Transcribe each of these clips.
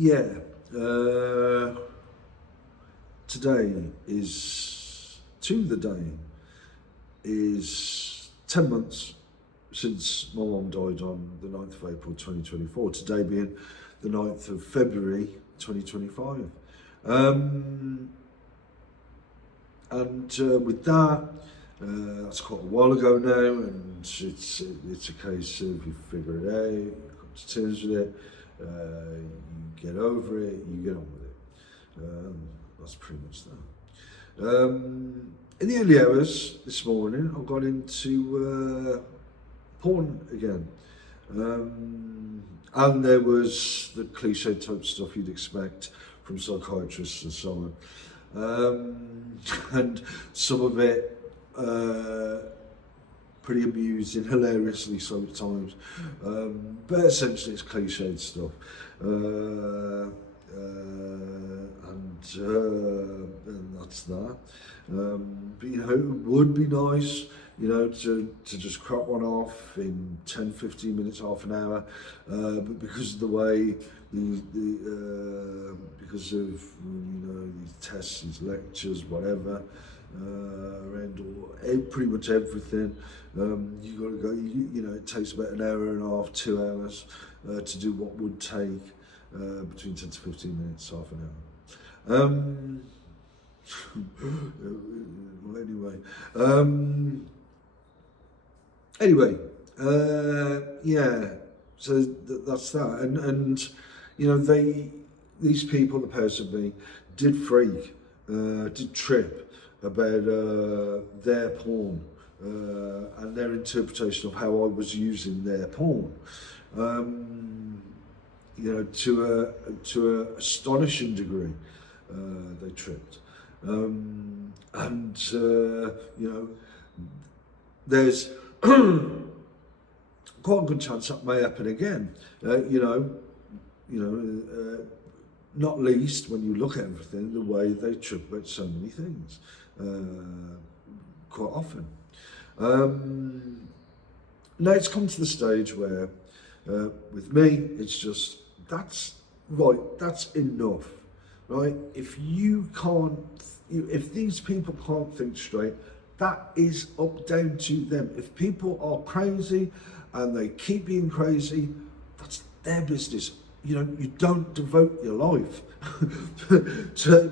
Yeah, uh, today is, to the day, is 10 months since my mum died on the 9th of April 2024, today being the 9th of February 2025. Um, and with that, that's quite a while ago now, and it's a case of you figure it out, you come to terms with it, you get over it, you get on with it. That's pretty much that. In the early hours this morning, I got into porn again. And there was the cliche type stuff you'd expect from psychiatrists and so on. And some of it pretty amusing, hilariously so at times. But essentially it's cliched stuff. And that's that. But you know, it would be nice, you know, to just crop one off in 10, 15 minutes, half an hour. But because of the way because of, you know, these tests, these lectures, whatever, around pretty much everything, you got to go. You know, it takes about an hour and a half, 2 hours to do what would take between 10 to 15 minutes, half an hour. Anyway, yeah. So that's that, and you know, these people, the pairs of me, did freak, did trip about their porn and their interpretation of how I was using their porn. You know, to a astonishing degree, they tripped, and you know, there's quite a good chance that may happen again. Not least when you look at everything, the way they trip about so many things, quite often. Now it's come to the stage where, with me, it's just, that's right, that's enough, right? If these people can't think straight, that is down to them. If people are crazy and they keep being crazy, that's their business. You know, you don't devote your life to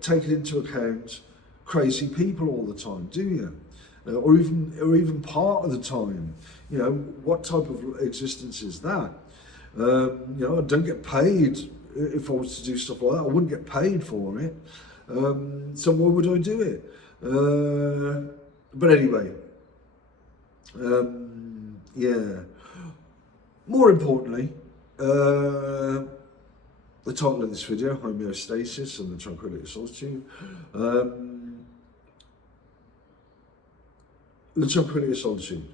taking into account crazy people all the time, do you? Or even part of the time. You know, what type of existence is that? You know, I don't get paid if I was to do stuff like that. I wouldn't get paid for it. So why would I do it? But anyway, yeah. More importantly, the title of this video, Homeostasis and the Tranquility of Solitude. The Tranquility of Solitude.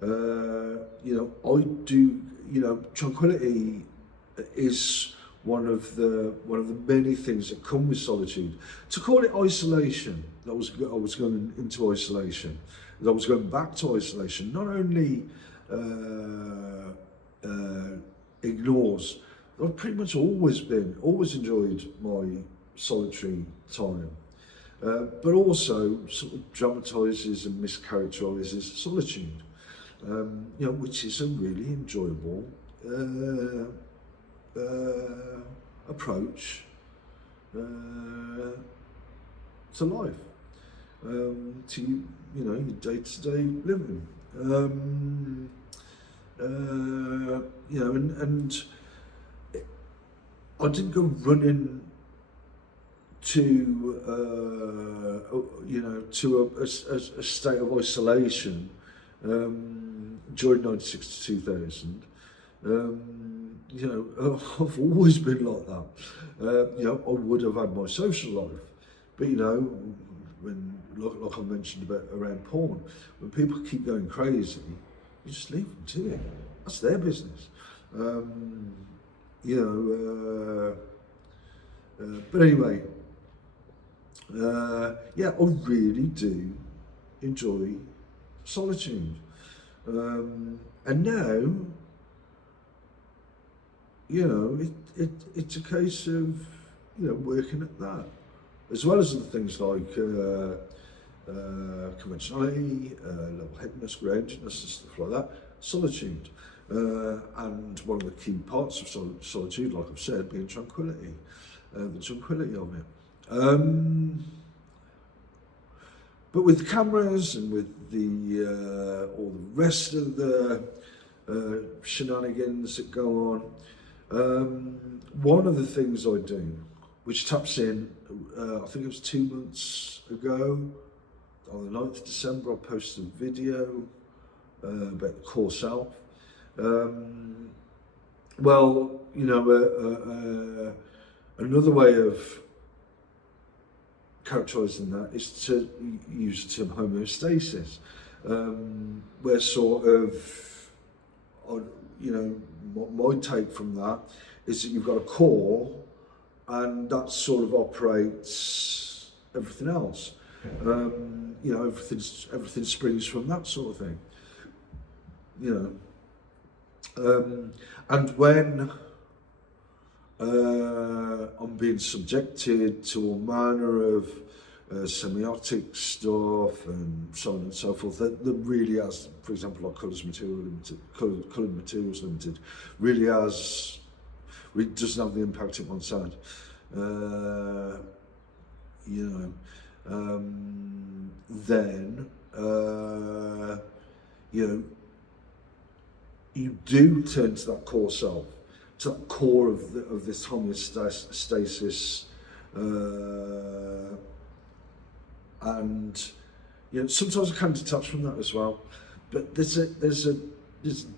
You know, I do, you know, tranquility is one of the many things that come with solitude. To call it isolation, I was going into isolation. I was going back to isolation. Not only ignores. I've pretty much always enjoyed my solitary time, but also sort of dramatises and mischaracterises solitude, you know, which is a really enjoyable approach to life, to, you know, your day-to-day living. You know, and I didn't go running to, you know, to a state of isolation during 96 to 2000. You know, I've always been like that. You know, I would have had my social life, but you know, when, like I mentioned about around porn, when people keep going crazy, you just leave them to it. That's their business. You know, but anyway, yeah, I really do enjoy solitude. And now you know, it's a case of, you know, working at that, as well as other things like conventionality, level-headedness, groundedness and stuff like that, solitude. And one of the key parts of solitude, like I've said, being tranquility, the tranquility of it. But with the cameras and with the all the rest of the shenanigans that go on, one of the things I do, which taps in, I think it was 2 months ago, on the 9th of December, I posted a video about the core self. Well, you know, another way of characterising that is to use the term homeostasis, where sort of, you know, my take from that is that you've got a core, and that sort of operates everything else. You know, everything springs from that sort of thing. You know, and when I'm being subjected to all manner of semiotic stuff and so on and so forth, that really has, for example, like Coloured Materials Limited, really doesn't have the impact it once had. You know, then you know, you do turn to that core self, to that core of this homeostasis, and you know, sometimes I can detach from that as well. But there's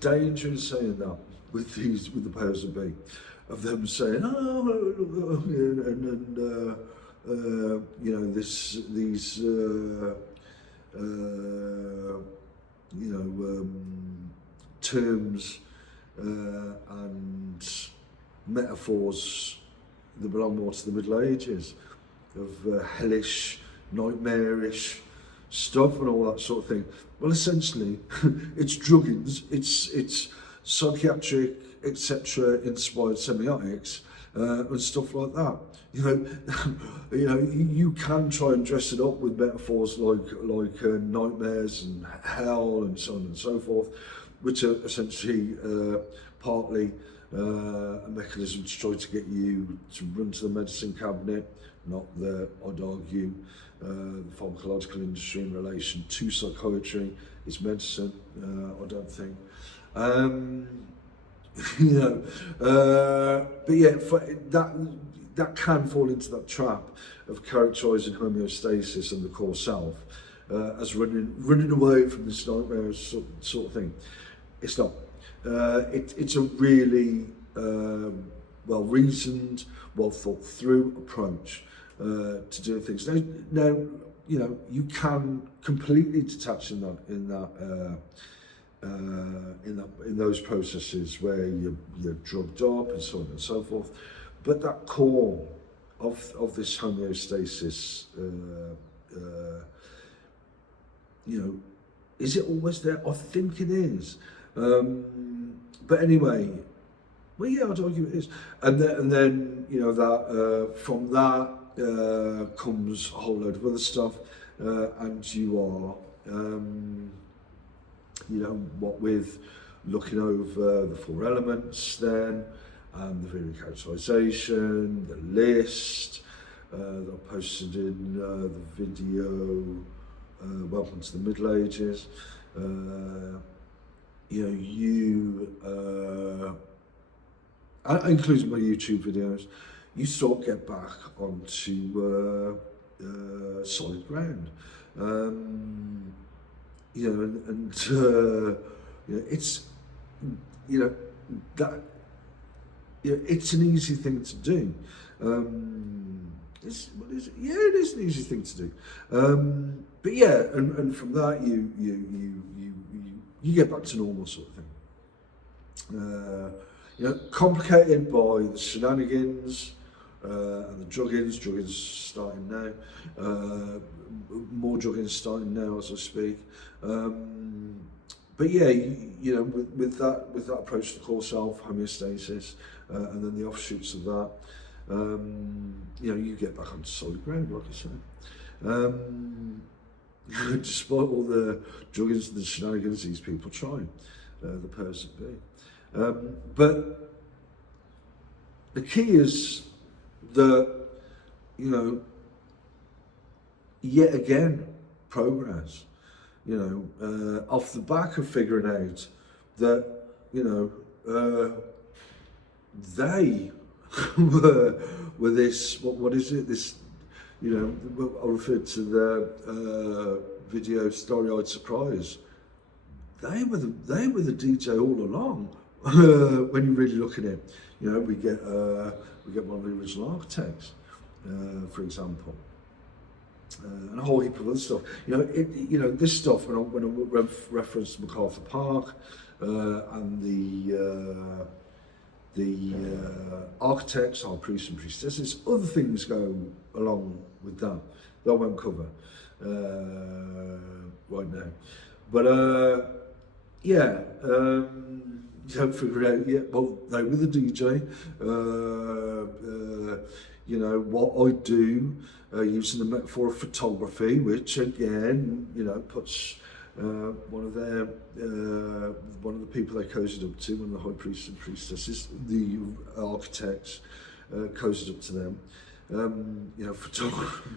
danger in saying that with the powers that be, of them saying, oh, and you know, these you know, terms and metaphors that belong more to the Middle Ages, of hellish, nightmarish stuff and all that sort of thing. Well, essentially, it's druggings, it's psychiatric, etc., inspired semiotics and stuff like that. You know, you can try and dress it up with metaphors like nightmares and hell and so on and so forth, which are essentially partly a mechanism to try to get you to run to the medicine cabinet, not the, I'd argue, the pharmacological industry in relation to psychiatry. It's medicine, I don't think. You know, but yeah, that can fall into that trap of characterising homeostasis and the core self as running away from this nightmare sort of thing. It's not. It's a really well-reasoned, well-thought-through approach to doing things. Now, you know, you can completely detach in those processes where you're drugged up and so on and so forth. But that core of this homeostasis, you know, is it always there? I think it is. But anyway, well, yeah, I'd argue it is. And then you know, that from that comes a whole load of other stuff, and you are, you know, what with looking over the 4 elements then, the theory of characterisation, the list that I posted in the video, Welcome to the Middle Ages. You know, including my YouTube videos, you sort of get back onto solid ground. You know, and you know, it's, you know, that, you know, it's an easy thing to do. What is it? Yeah, it is an easy thing to do. But yeah, and from that you get back to normal sort of thing. You know, complicated by the shenanigans and the druggings starting now, more druggings starting now as I speak. but yeah, you know, with that approach to the core self, homeostasis, and then the offshoots of that, you know, you get back onto solid ground, like I said. Despite all the druggings and the shenanigans these people try, the powers that be. But the key is that, you know, yet again, progress, you know, off the back of figuring out that, you know, they were this, what is it, this, you know, I referred to the video Starry-Eyed Surprise. They were the DJ all along. When you really look at it, you know, we get one of the original architects, for example, and a whole heap of other stuff. You know, this stuff when I referenced MacArthur Park and the architects, our priests and priestesses, other things go along with that I won't cover right now. But yeah, don't figure out yet. Well, they were the DJ. You know what I do, using the metaphor of photography, which again, you know, puts one of the people they cozied up to, one of the high priests and priestesses, the architects, cozied up to them. You know, photography.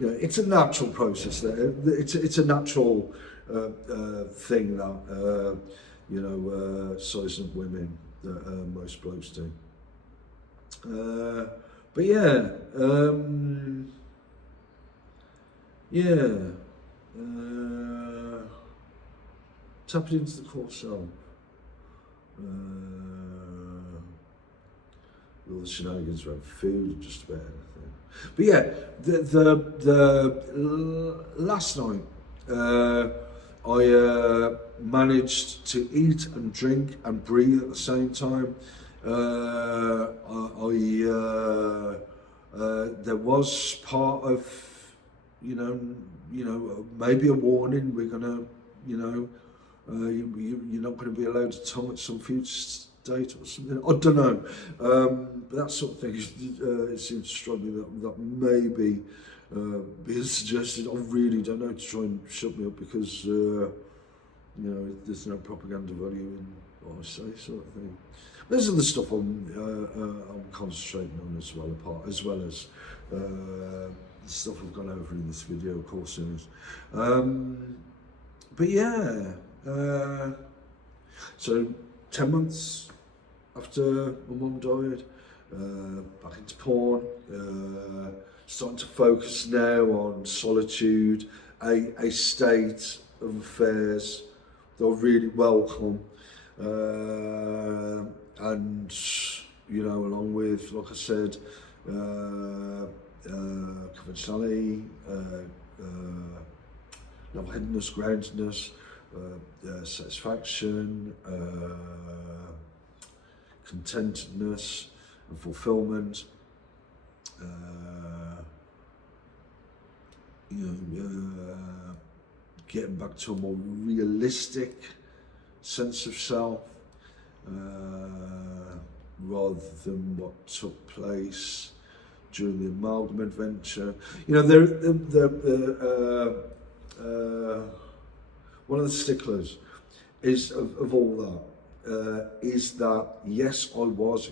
You know, it's a natural process. It's a natural thing that you know, sizing up women that most blokes do. But yeah, yeah. Tapping into the core self. All the shenanigans around food and just about anything. But yeah, the last night I managed to eat and drink and breathe at the same time. There was part of, you know, maybe a warning. We're gonna, you know, you're not going to be allowed to tongue at some future date or something. I don't know, but that sort of thing. It seems to strike me that maybe being suggested. I really don't know, to try and shut me up, because you know, there's no propaganda value in what I say, sort of thing. There's other stuff I'm concentrating on as well as the stuff I've gone over in this video, of course. But yeah, so 10 months after my mum died, back into porn, starting to focus now on solitude, a state of affairs that I really welcome, and, you know, along with, like I said, conventionality, level-headedness, groundedness, satisfaction, contentedness and fulfillment, you know, getting back to a more realistic sense of self, rather than what took place during the amalgam adventure. You know, one of the sticklers is of all that, is that yes, I was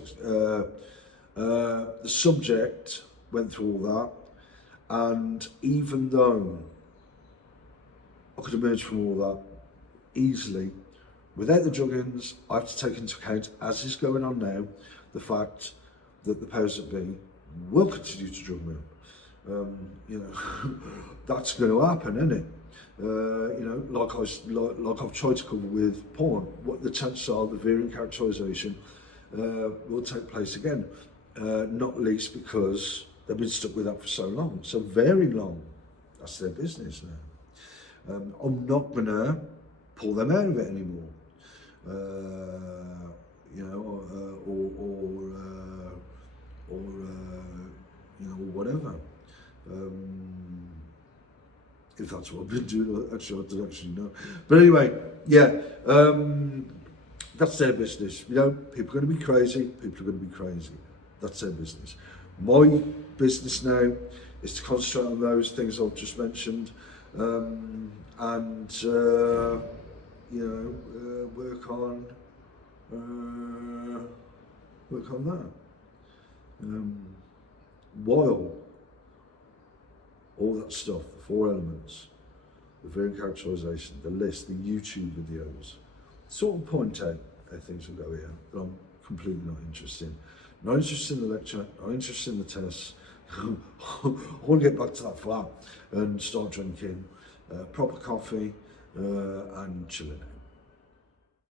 the subject went through all that, and even though I could emerge from all that easily without the druggings, I have to take into account, as is going on now, the fact that the powers that be will continue to drug me up. You know, that's going to happen, isn't it? You know, like I've tried to cover with porn, what the chances are the variant characterisation will take place again, not least because they've been stuck with that for so long, so very long. That's their business now. I'm not going to pull them out of it anymore. You know, or you know, whatever. if that's what I've been doing. Actually, I don't actually know. But anyway, yeah, that's their business. You know, people are going to be crazy. People are going to be crazy. That's their business. My business now is to concentrate on those things I've just mentioned, and work on that. While all that stuff, the 4 elements, the variant characterization, the list, the YouTube videos, sort of point out how things will go here that I'm completely not interested in. Not interested in the lecture, not interested in the tests. I want to get back to that flat and start drinking proper coffee and chilling out.